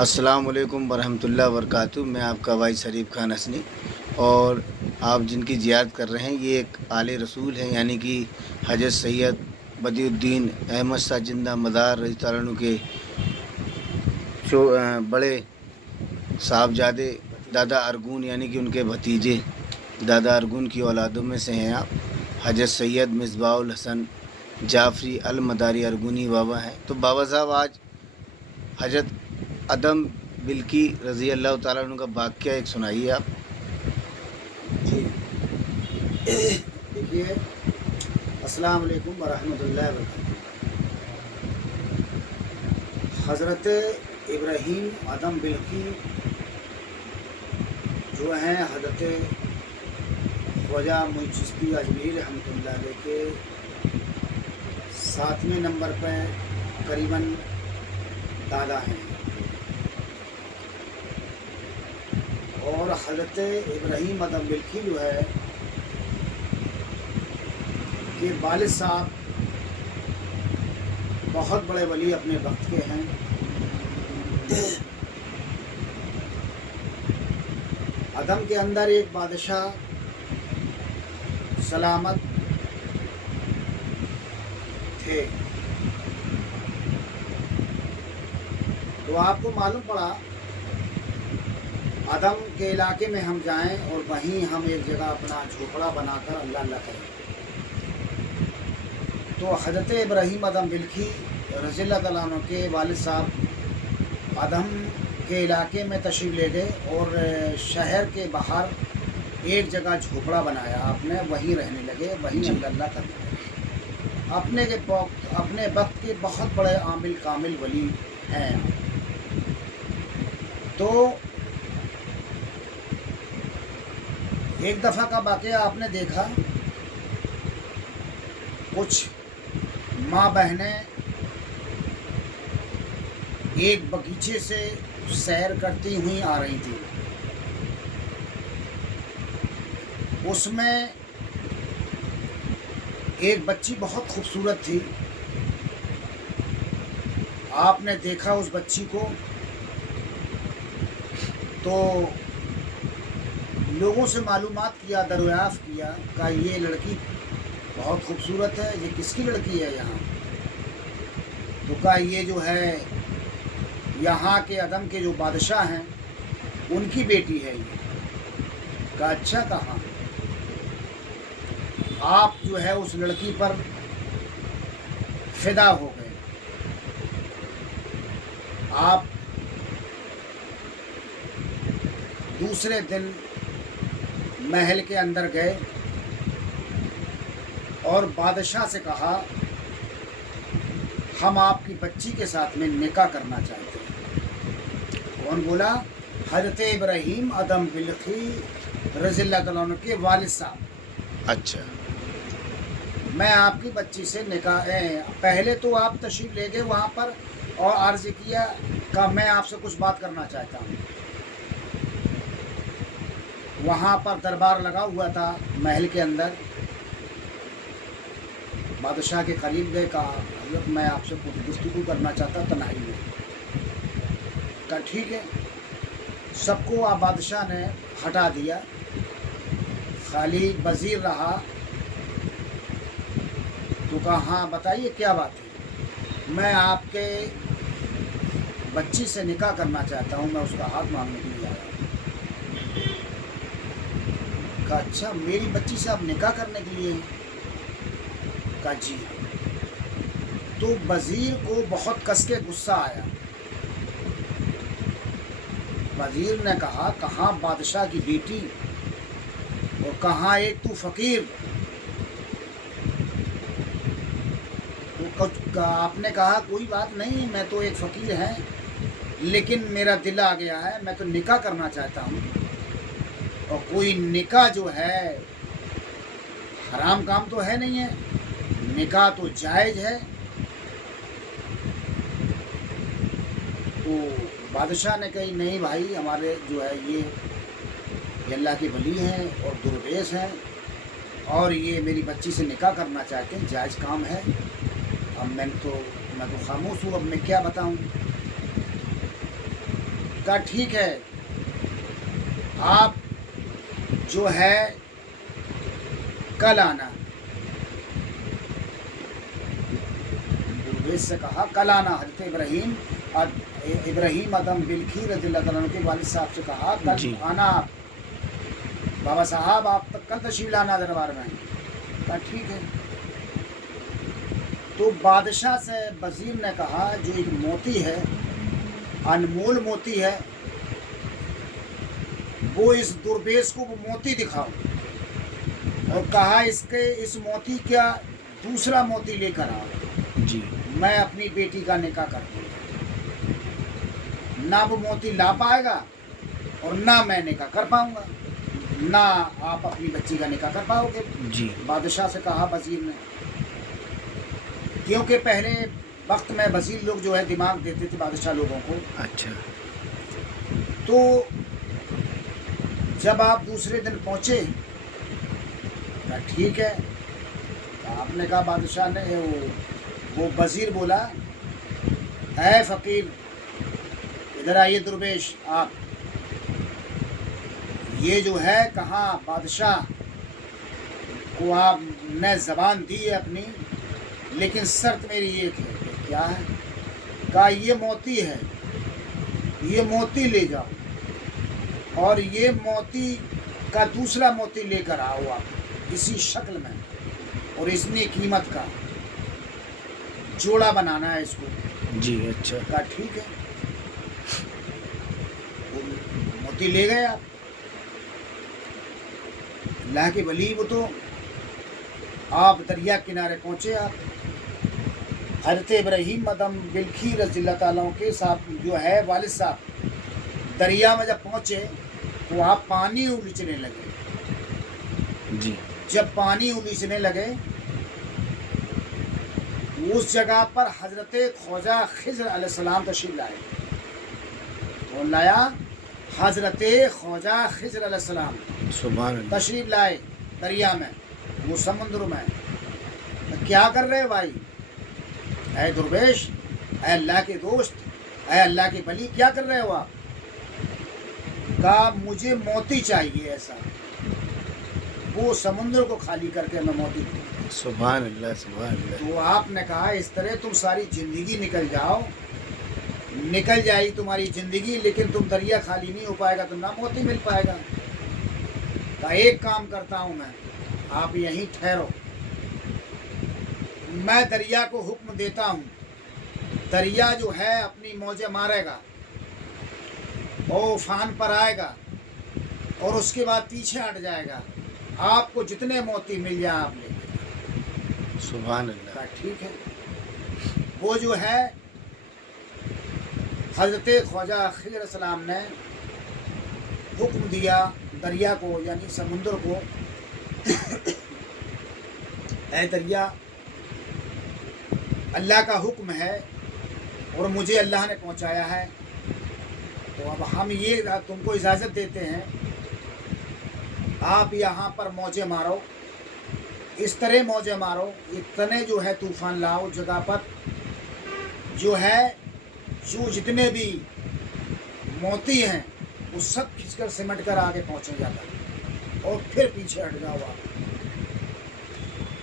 السلام علیکم ورحمۃ اللہ وبرکاتہ۔ میں آپ کا بھائی شریف خان حسنی، اور آپ جن کی زیارت کر رہے ہیں یہ ایک آل رسول ہیں، یعنی کہ حضرت سید بدیع الدین احمد شاہ زندہ مدار رضی اللہ عنہ کے بڑے صاحبزادے دادا ارگون، یعنی کہ ان کے بھتیجے دادا ارگون کی اولادوں میں سے ہیں آپ۔ حضرت سید مصباح الحسن جعفری المداری ارگونی بابا ہیں۔ تو بابا صاحب آج حضرت ادم بلقی رضی اللہ تعالیٰ عنہ کا واقعہ ایک سنائیے آپ۔ جی دیکھیے، السلام علیکم ورحمۃ اللہ وبرکاتہ۔ حضرت ابراہیم ادم بلقی جو ہیں حضرت خواجہ معین چشتی اجمیری رحمۃ اللہ علیہ کے 7ویں نمبر پہ قریباً دادا ہیں، اور حضرت ابراہیم ادم بلقی جو ہے کہ والد صاحب بہت بڑے ولی اپنے وقت کے ہیں۔ ادم کے اندر ایک بادشاہ سلامت تھے، تو آپ کو معلوم پڑا ادم کے علاقے میں ہم جائیں اور وہیں ہم ایک جگہ اپنا جھوپڑا بنا کر اللہ اللہ کریں۔ تو حضرت ابراہیم ادم بلقی رضی اللہ تعالیٰ عنہ کے والد صاحب ادم کے علاقے میں تشریف لے گئے اور شہر کے باہر ایک جگہ جھوپڑا بنایا آپ نے، وہیں رہنے لگے، وہیں اللہ اللہ کرنے لگے۔ اپنے وقت کے بہت بڑے عامل کامل ولی ہیں۔ تو ایک دفعہ کا واقعہ آپ نے دیکھا، کچھ ماں بہنیں ایک باغیچے سے سیر کرتی ہوئی آ رہی تھیں۔ اس میں ایک بچی بہت خوبصورت تھی۔ آپ نے دیکھا اس بچی کو تو لوگوں سے معلومات کیا، دریافت کیا کہ یہ لڑکی بہت خوبصورت ہے، یہ کس کی لڑکی ہے یہاں؟ تو کہا یہ جو ہے یہاں کے ادم کے جو بادشاہ ہیں ان کی بیٹی ہے یہ۔ کہا اچھا، کہاں؟ آپ جو ہے اس لڑکی پر فدا ہو گئے۔ آپ دوسرے دن محل کے اندر گئے اور بادشاہ سے کہا ہم آپ کی بچی کے ساتھ میں نکاح کرنا چاہتے ہیں۔ کون بولا؟ حضرت ابراہیم ادم بلقی رضی اللہ عنہ کے والد صاحب۔ اچھا، میں آپ کی بچی سے نکاح، پہلے تو آپ تشریف لے گئے وہاں پر اور عرض کیا کہ میں آپ سے کچھ بات کرنا چاہتا ہوں۔ وہاں پر دربار لگا ہوا تھا محل کے اندر۔ بادشاہ کے قریب گئے، کہا حضرت میں آپ سے کچھ گفتگو کرنا چاہتا تنہائی میں۔ کہا ٹھیک ہے۔ سب کو آپ بادشاہ نے ہٹا دیا، خالی وزیر رہا۔ تو کہا ہاں بتائیے کیا بات ہے؟ میں آپ کے بچی سے نکاح کرنا چاہتا ہوں، میں اس کا ہاتھ مانگنے کے لیے آیا ہوں۔ کہا اچھا، میری بچی سے آپ نکاح کرنے کے لیے؟ کہا جی ہاں۔ تو وزیر کو بہت کس کے غصہ آیا۔ وزیر نے کہا کہاں بادشاہ کی بیٹی اور کہاں ایک تو فقیر؟ تو آپ نے کہا کوئی بات نہیں، میں تو ایک فقیر ہے لیکن میرا دل آ گیا ہے، میں تو نکاح کرنا چاہتا ہوں، اور کوئی نکاح جو ہے حرام کام تو ہے نہیں ہے، نکاح تو جائز ہے۔ تو بادشاہ نے کہی نہیں بھائی، ہمارے جو ہے یہ اللہ کے ولی ہیں اور درویش ہیں، اور یہ میری بچی سے نکاح کرنا چاہتے ہیں، جائز کام ہے۔ اب میں تو خاموش ہوں، اب میں کیا بتاؤں۔ कहा ठीक है, आप जो है कल आना। दुर्वेश से कहा कल आना। हजरत इब्राहीम अदम बिलखी रज़ियल्लाहु अन्हु के वालिद साहब से कहा जी। कल आना आप, बाबा साहब आप तक कल तशरीफ लाना दरबार में। कहा ठीक है। तो बादशाह से वजीर ने कहा जो एक मोती है, अनमोल मोती है, वो इस दुर्वेश को वो मोती दिखाओ, और कहा इस मोती का दूसरा मोती लेकर आओ, जी। मैं अपनी बेटी का निकाह कर दूंगा। ना वो मोती ला पाएगा और ना मैं निकाह कर पाऊंगा, ना आप अपनी बच्ची का निकाह कर पाओगे। जी। बादशाह से कहा वजीर ने, क्योंकि पहले वक्त में वजीर लोग जो है दिमाग देते थे बादशाह लोगों को। अच्छा। तो जब आप दूसरे दिन पहुंचे, कहा ठीक है। तो आपने कहा बादशाह ने वो वजीर बोला, है फकीर इधर आइए दुर्वेश आप, ये जो है कहाँ बादशाह को आपने ज़बान दी है अपनी, लेकिन शर्त मेरी एक है। क्या है? कहा ये मोती है, ये मोती ले जाओ, और ये मोती का दूसरा मोती लेकर आओ आप इसी शक्ल में, और इतनी कीमत का जोड़ा बनाना है इसको। जी। अच्छा। कहा ठीक है। वो मोती ले गए आप। अल्लाह के वली वो तो आप दरिया किनारे पहुंचे। आप हज़रत इब्राहीम अदम बिलखी रज़ियल्लाहु ताला के साथ जो है वालिद साहब दरिया में जब पहुंचे तो आप पानी उलीचने लगे। जी। जब पानी उलीचने लगे, उस जगह पर हजरत ख्वाजा खिज़र अलैहिस्सलाम तशरीफ लाए। कौन लाया? हजरत ख्वाजा खिज़र अलैहिस्सलाम सुभान अल्लाह। तशरीफ लाए दरिया में, वो समुद्र में। तो क्या कर रहे हो भाई? ऐ दुर्वेश, ऐ अल्लाह के दोस्त, ऐ अल्लाह के वली, क्या कर रहे हो आप? कहा मुझे मोती चाहिए ऐसा, वो समुद्र को खाली करके मैं मोती दूँ। सुभान अल्लाह, सुभान अल्लाह। तो आपने कहा इस तरह तुम सारी ज़िंदगी निकल जाओ, निकल जाएगी तुम्हारी ज़िंदगी, लेकिन तुम दरिया खाली नहीं हो पाएगा, तो ना मोती मिल पाएगा। का एक काम करता हूँ मैं, आप यहीं ठहरो, मैं दरिया को हुक्म देता हूँ, दरिया जो है अपनी मौजें मारेगा, वो उफान पर आएगा और उसके बाद पीछे हट जाएगा, आपको जितने मोती मिल जाए आप ले लेना। सुभान अल्लाह। कहा ठीक है। वो जो है हज़रत ख्वाजा खिज़र सलाम ने हुक्म दिया दरिया को, यानी समुद्र को, ऐ दरिया, अल्लाह का हुक्म है और मुझे अल्लाह ने पहुंचाया है, तो अब हम ये तुमको इजाज़त देते हैं, आप यहाँ पर मौजें मारो, इस तरह मौजें मारो, इतने जो है तूफ़ान लाओ जगह पर, जो है जो जितने भी मोती हैं वो सब खींचकर सिमट कर आगे पहुँचे जाकर, और फिर पीछे हट जाओ आप।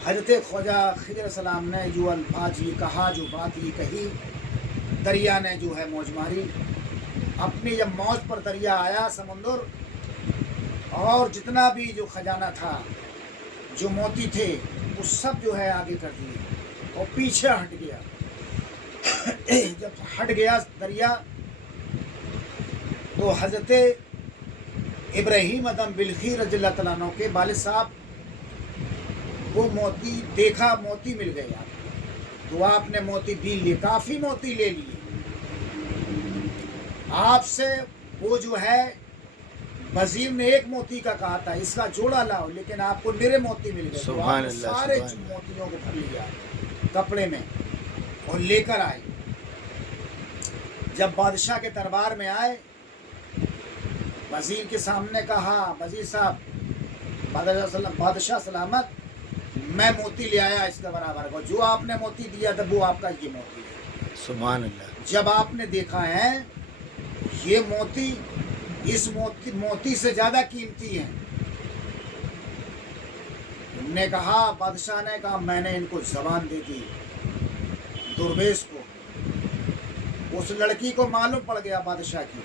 हज़रत ख्वाजा खिज़र सलाम ने जो अल्फाज ये कहा, जो बात ये कही, दरिया ने जो है मौज मारी। अपनी जब मौज पर दरिया आया समुंदर, और जितना भी जो खजाना था, जो मोती थे, वो सब जो है आगे कर दिए और पीछे हट गया। जब हट गया दरिया, तो हज़रत इब्राहीम अदम बिलखी रज़ियल्लाहु ताला अन्हु के वालिद साहब वो मोती देखा, मोती मिल गया, तो आपने मोती बीन लिए, काफ़ी मोती ले लिए। आपसे वो जो है वजीर ने एक मोती का कहा था इसका जोड़ा लाओ, लेकिन आपको निरे मोती मिल गए, तो आपने सारे मोतियों को भर लिया कपड़े में और लेकर आए। जब बादशाह के दरबार में आए, वजीर के सामने कहा, वजीर साहब, बादशाह सलामत, मैं मोती ले आया इसके बराबर को, जो आपने मोती दिया था वो आपका ये मोती है। सुभान अल्लाह। जब आपने देखा है یہ موتی اس موتی سے زیادہ قیمتی ہیں۔ انہوں نے کہا، بادشاہ نے کہا میں نے ان کو زبان دے دی درویش کو۔ اس لڑکی کو معلوم پڑ گیا بادشاہ کی،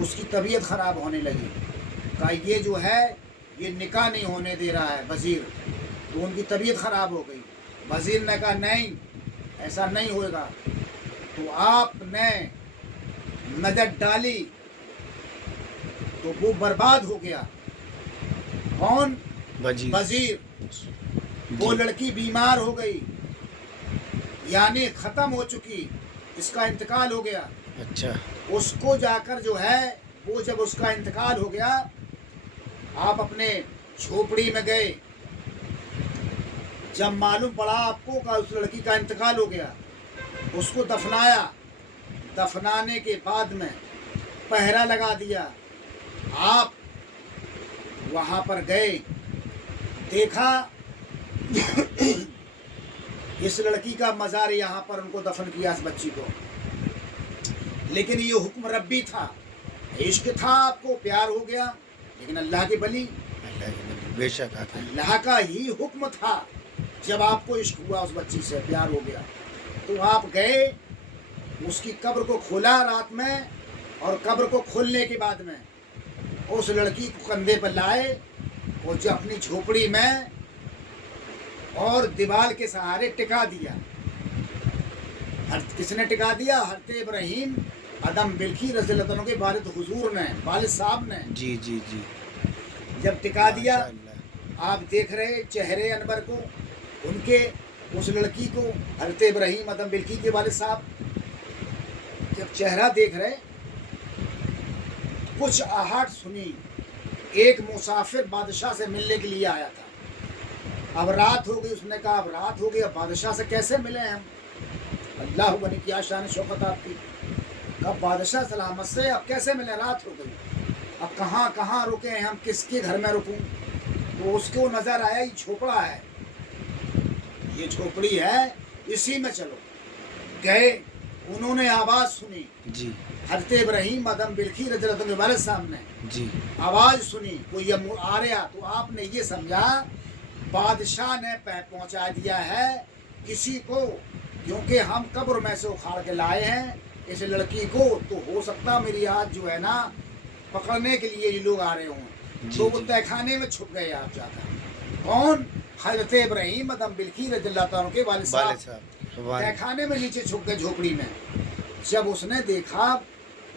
اس کی طبیعت خراب ہونے لگی، کہا یہ جو ہے یہ نکاح نہیں ہونے دے رہا ہے وزیر، تو ان کی طبیعت خراب ہو گئی۔ وزیر نے کہا نہیں ایسا نہیں ہوئے گا، تو آپ نے نظر ڈالی تو وہ برباد ہو گیا۔ کون؟ وزیر۔ وہ لڑکی بیمار ہو گئی، یعنی ختم ہو چکی، اس کا انتقال ہو گیا۔ اچھا، اس کو جا کر جو ہے وہ جب اس کا انتقال ہو گیا، آپ اپنے جھوپڑی میں گئے، جب معلوم پڑا آپ کو کہ اس لڑکی کا انتقال ہو گیا، اس کو دفنایا۔ دفنانے کے بعد میں پہرا لگا دیا۔ آپ وہاں پر گئے، دیکھا اس لڑکی کا مزار یہاں پر ان کو دفن کیا، اس بچی کو۔ لیکن یہ حکم ربی تھا، عشق تھا، آپ کو پیار ہو گیا، لیکن اللہ کے بلی، بے شک اللہ کا ہی حکم تھا۔ جب آپ کو عشق ہوا اس بچی سے، پیار ہو گیا، تو آپ گئے اس کی قبر کو کھولا رات میں، اور قبر کو کھولنے کے بعد میں اس لڑکی کو کندھے پر لائے، اور جو اپنی جھوپڑی میں اور دیوار کے سہارے ٹکا دیا۔ کس نے ٹکا دیا؟ حضرت ابراہیم ادم بلخی رضی اللہ عنہ کے والد حضور نے، والد صاحب نے۔ جی جی جی، جب ٹکا دیا، ماشاء اللہ۔ آپ دیکھ رہے چہرے انور کو، ان کے اس لڑکی کو، حضرت ابراہیم ادم بلخی کے والد صاحب جب چہرہ دیکھ رہے، کچھ آہٹ سنی، ایک مسافر بادشاہ سے ملنے کے لیے آیا تھا۔ اب رات ہو گئی، اس نے کہا اب رات ہو گئی، اب بادشاہ سے کیسے ملیں ہم؟ اللہ بنی کیا شان شوکت آپ کی، اب بادشاہ سلامت سے اب کیسے ملیں؟ رات ہو گئی، اب کہاں رکے ہیں ہم، کس کے گھر میں رکوں؟ تو اس کو نظر آیا یہ جھوپڑا ہے، یہ جھوپڑی ہے، اسی میں چلو۔ گئے، انہوں نے آواز سنی، جی حضرت ابراہیم ادم بلخی رضی اللہ عنہ کے والد صاحب نے جی، آواز سنی، کوئی آ رہا، تو آپ نے یہ سمجھا بادشاہ نے پہنچا دیا ہے کسی کو، کیونکہ ہم قبر میں سے اکھاڑ کے لائے ہیں اس لڑکی کو، تو ہو سکتا میری آج جو ہے نا پکڑنے کے لیے یہ لوگ آ رہے ہوں۔ تو وہ تہ خانے میں چھپ گئے آپ جا کر۔ کون؟ حضرت ابراہیم ادم بلخی رضی اللہ عنہ کے والد صاحب تہ خانے میں نیچے چھپ گئے جھوپڑی میں۔ جب اس نے دیکھا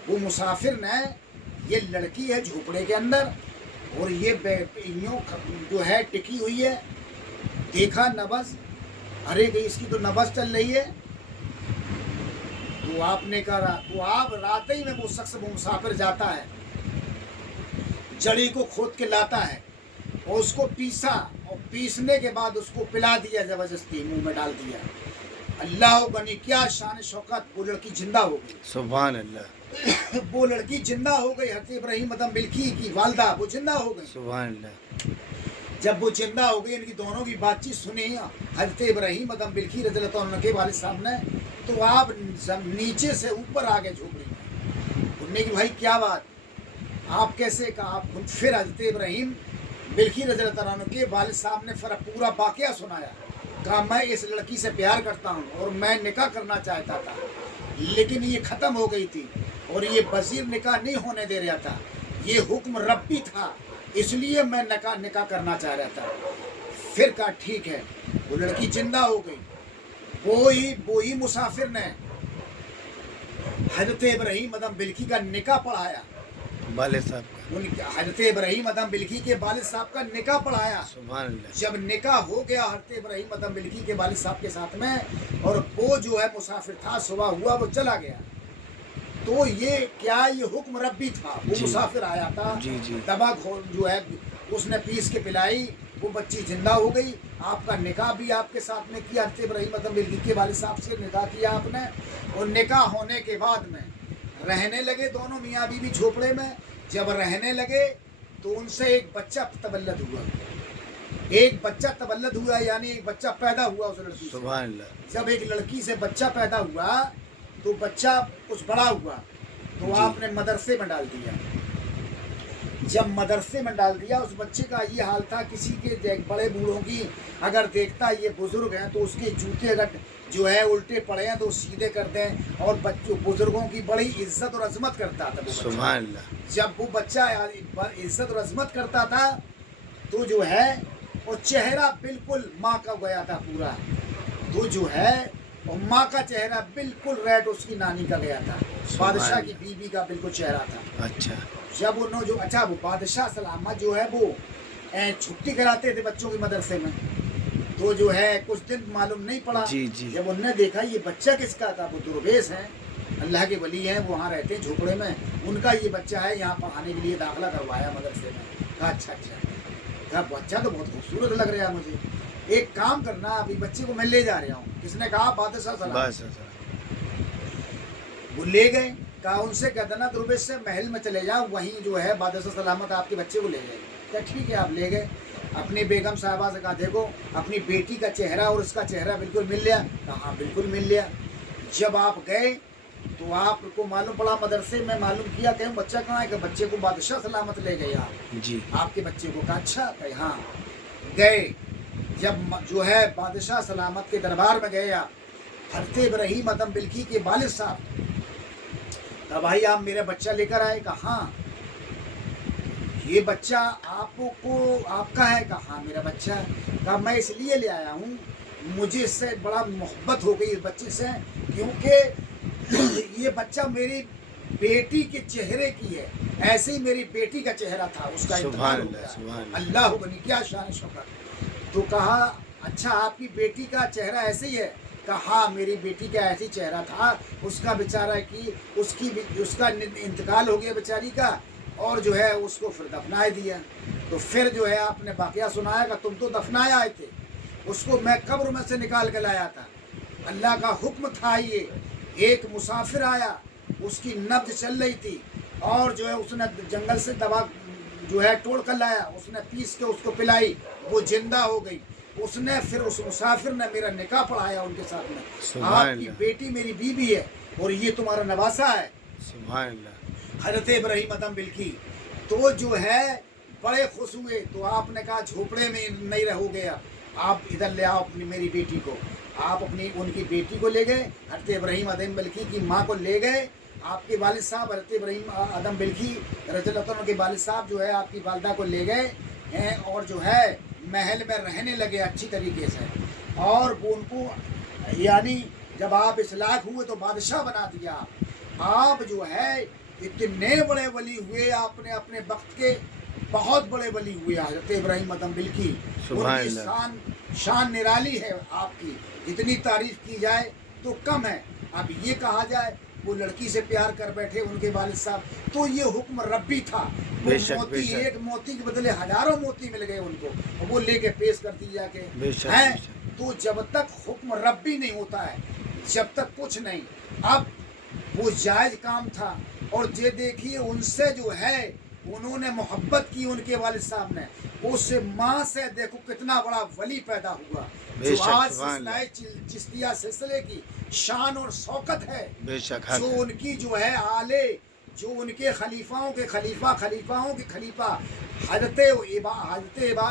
وہ مسافر نے، یہ لڑکی ہے جھوپڑے کے اندر، اور یہ یوں جو ہے ٹکی ہوئی ہے، دیکھا نبض، ارے کہ اس کی تو نبض چل رہی ہے۔ تو آپ نے کہا، تو آپ رات ہی میں وہ شخص وہ مسافر جاتا ہے، جڑی کو کھود کے لاتا ہے، اور اس کو پیسا، اور پیسنے کے بعد اس کو پلا دیا، زبردستی منہ میں ڈال دیا۔ اللہ بنی کیا شان شوکت، وہ لڑکی زندہ ہو گئی۔ سبحان اللہ، وہ لڑکی زندہ ہو گئی، حضرت ابراہیم ادم بلخی کی والدہ وہ زندہ ہو گئی۔ سبحان اللہ۔ جب وہ زندہ ہو گئی، ان کی دونوں کی بات چیت سنی حضرت ابراہیم ادم بلخی رضی اللہ عنہ کے والد صاحب نے، تو آپ نیچے سے اوپر آ گئے جھوپڑی میں۔ انہوں نے کہ بھائی کیا بات، آپ کیسے؟ کہا آپ پھر حضرت ابراہیم بلخی رضی اللہ عنہ کے والد صاحب نے پورا واقعہ سنایا۔ کہا میں اس لڑکی سے پیار کرتا ہوں اور میں نکاح کرنا چاہتا تھا، لیکن یہ ختم ہو گئی تھی، اور یہ وزیر نکاح نہیں ہونے دے رہا تھا، یہ حکم ربی تھا، اس لیے میں نکاح کرنا چاہ رہا تھا۔ پھر کہا ٹھیک ہے، وہ لڑکی زندہ ہو گئی۔ وہی مسافر نے حضرت ابراہیم ادم بلخی کا نکاح پڑھایا، والد صاحب کا، حضرت ابراہیم ادم بلخی کے والد صاحب کا نکاح پڑھایا۔ سبحان اللہ۔ جب نکاح ہو گیا حضرت ابراہیم ادم بلخی کے والد صاحب کے ساتھ میں، اور وہ جو ہے مسافر تھا، صبح ہوا وہ چلا گیا، تو یہ کیا یہ حکم ربی تھا۔ وہ جی مسافر آیا تھا، جی جی، دوا جو ہے اس نے پیس کے پلائی، وہ بچی زندہ ہو گئی۔ آپ کا نکاح بھی آپ کے ساتھ میں کیا، حضرت ابراہیم ادم بلخی کے والد صاحب سے نکاح کیا آپ نے، اور نکاح ہونے کے بعد میں رہنے لگے دونوں میاں بیوی جھوپڑے میں۔ جب رہنے لگے تو ان سے ایک بچہ تولد ہوا، ایک بچہ تولد ہوا، یعنی ایک بچہ پیدا ہوا اس لڑکی سے۔ سبحان اللہ۔ جب ایک لڑکی سے بچہ پیدا ہوا تو بچہ کچھ بڑا ہوا، तो जी। आपने मदरसे में डाल दिया। जब मदरसे में डाल दिया, उस बच्चे का ये हाल था, किसी के बड़े बूढ़ों की अगर देखता ये बुजुर्ग हैं तो उसके जूते अगर जो है उल्टे पड़े हैं तो सीधे कर दें, और बच्चों बुजुर्गों की बड़ी इज्जत और अजमत करता था वो बच्चा। सुभान अल्लाह। जब वो बच्चा इज्जत और अजमत करता था तो जो है वो चेहरा बिल्कुल माँ का गया था पूरा, तो जो है और माँ का चेहरा बिल्कुल रेड उसकी नानी का गया था, बादशाह की बीवी का बिल्कुल चेहरा था। अच्छा। जब उन्होंने जो अच्छा वो बादशाह सलामत जो है वो छुट्टी कराते थे बच्चों की मदरसे में, तो जो है कुछ दिन मालूम नहीं पड़ा। जी जी। जब उन्होंने देखा ये बच्चा किसका था, वो दुर्वेश है, अल्लाह के वली हैं, वो वहाँ रहते हैं झोपड़े में, उनका ये बच्चा है, यहाँ पढ़ाने के लिए दाखिला करवाया मदरसे में। कहा अच्छा कहा बच्चा तो बहुत खूबसूरत लग रहा है मुझे, एक काम करना, अभी बच्चे को मैं ले जा रहा हूँ। किसने कहा? बादशाह सलामत। बस वो ले गए, कहा उनसे कह देना दुर्वेश से महल में चले जाओ, वहीं जो है बादशाह सलामत आपके बच्चे को ले गए। क्या ठीक है, आप ले गए। अपनी बेगम साहबा से कहा देखो अपनी बेटी का चेहरा और उसका चेहरा बिल्कुल मिल लिया? कहा हाँ बिल्कुल मिल लिया। जब आप गए तो आपको मालूम पड़ा, मदरसे में मालूम किया कहीं बच्चा कहाँ है, कि बच्चे को बादशाह सलामत ले गए आप जी। आपके बच्चे को। कहा अच्छा, कहे हाँ। गए, जब जो है बादशाह सलामत के दरबार में गए आप, हज़रत इब्राहीम अदम बिल्की के वालिद साहब, कहा भाई आप मेरा बच्चा लेकर आए? कहा हाँ। ये बच्चा आपको आपका है? कहा हाँ मेरा बच्चा है। कहा मैं इसलिए ले आया हूँ, मुझे इससे बड़ा मोहब्बत हो गई इस बच्चे से, क्योंकि ये बच्चा मेरी बेटी के चेहरे की है, ऐसे ही मेरी बेटी का चेहरा था, उसका इंतकाल हो गया। अल्लाह बनी, क्या शान शौकत। तो कहा अच्छा आपकी बेटी का चेहरा ऐसे ही है? कहा हाँ मेरी बेटी का ऐसे ही चेहरा था, उसका बेचारा की उसका इंतकाल हो गया बेचारी का, और जो है उसको फिर दफना दिया। तो फिर जो है आपने वाकया सुनाया कि तुम तो दफनाए आए थे, उसको मैं कब्र में से निकाल के लाया था, अल्लाह का हुक्म था। ये एक मुसाफिर आया, उसकी नब्ज चल रही थी, और जो है उसने जंगल से दवा जो है तोड़ कर लाया, उसने पीस के उसको पिलाई, वो जिंदा हो गई। उसने फिर उस मुसाफिर ने मेरा निकाह पढ़ाया उनके साथ में, आपकी बेटी मेरी बीवी है और ये तुम्हारा नवासा है। सुभान अल्लाह। हज़रत इब्राहीम अदम बिल्की तो जो है बड़े खुश हुए। तो आपने कहा झोपड़े में नहीं रहोगे, आप इधर ले आओ अपनी मेरी बेटी को। आप अपनी उनकी बेटी को ले गए, हज़रत इब्राहीम अदम बिल्की की माँ को ले गए। आपके वालिद साहब हज़रत इब्राहीम अदम बिल्की रज़ियल्लाहु अन्हु के वालिद साहब जो है आपकी वालिदा को ले गए हैं, और जो है महल में रहने लगे अच्छी तरीके से। और वो उनको यानी जब आप इस लायक हुए तो बादशाह बना दिया। आप जो है इतने बड़े वली हुए, आपने अपने वक्त के बहुत बड़े वली हुए हज़रत इब्राहीम अदम बिल्की। उनकी शान निराली है आपकी, जितनी तारीफ की जाए तो कम है। अब ये कहा जाए वो लड़की से प्यार कर बैठे उनके वालिद साहब, तो ये हुक्म रब्बी था। वो मोती, एक मोती के बदले हजारों मोती मिल गए उनको, और वो लेके पेश कर दी जाके हैं। तो जब तक हुक्म रब्बी नहीं होता है, जब तक कुछ नहीं। अब वो जायज़ काम था, और ये देखिए उनसे जो है उन्होंने मोहब्बत की उनके वालिद साहब ने, उस माँ से देखो कितना बड़ा वली पैदा हुआ, जो आज सिलसिला चिश्तिया सिलसिले की शान और शौकत है। जो उनकी जो है आले, जो उनके खलीफाओं के खलीफा हज़रत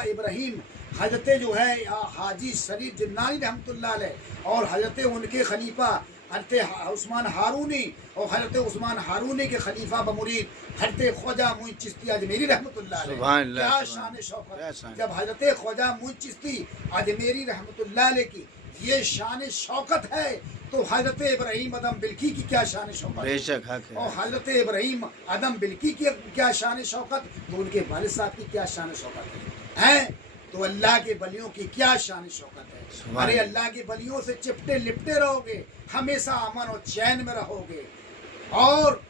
इब्राहीम, हज़रत जो है हाजी शरीफ जिन्नानी रहमतुल्लाह अलैह, और हज़रत उनके खलीफा हज़रत उस्मान हारूनी, और हज़रत उस्मान हारूनी के खलीफा बमुरीद हज़रत ख्वाजा मुइन चिश्ती अजमेरी रहमतुल्लाह अलैह। क्या शान शौकत। जब हज़रत ख्वाजा मुइन चिश्ती अजमेरी रहमतुल्लाह अलैह की ये शान शौकत है, तो हज़रत इब्राहीम अदम बिल्की की क्या शान शौकत। बेशक हक है। और हज़रत इब्राहीम अदम बिल्की की क्या शान शौकत, तो उनके वालिद साहब की क्या शान शौकत है। तो अल्लाह के वलियों की क्या शान शौकत है। अरे अल्लाह के वलियों से चिपटे लिपटे रहोगे, हमेशा अमन और चैन में रहोगे। और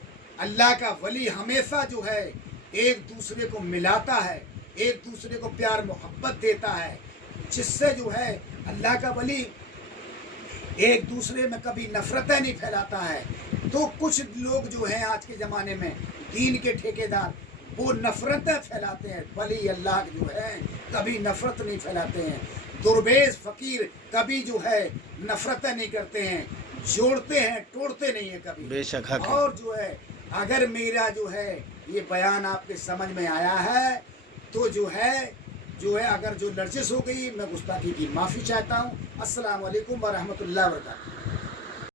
अल्लाह का वली हमेशा जो है एक दूसरे को मिलाता है, एक दूसरे को प्यार मोहब्बत देता है, जिससे जो है अल्लाह का वली एक दूसरे में कभी नफरतें नहीं फैलाता है। तो कुछ लोग जो हैं आज के ज़माने में दीन के ठेकेदार, वो नफरतें फैलाते हैं। वली अल्लाह जो है कभी नफरत नहीं फैलाते हैं। दुर्वेश फ़कीर कभी जो है नफरतें नहीं करते हैं, जोड़ते हैं, तोड़ते नहीं हैं कभी। बेशक हक है। और जो है اگر میرا جو ہے یہ بیان آپ کے سمجھ میں آیا ہے تو جو ہے اگر جو لرزش ہو گئی میں گستاخی کی معافی چاہتا ہوں۔ السلام علیکم ورحمۃ اللہ وبرکاتہ۔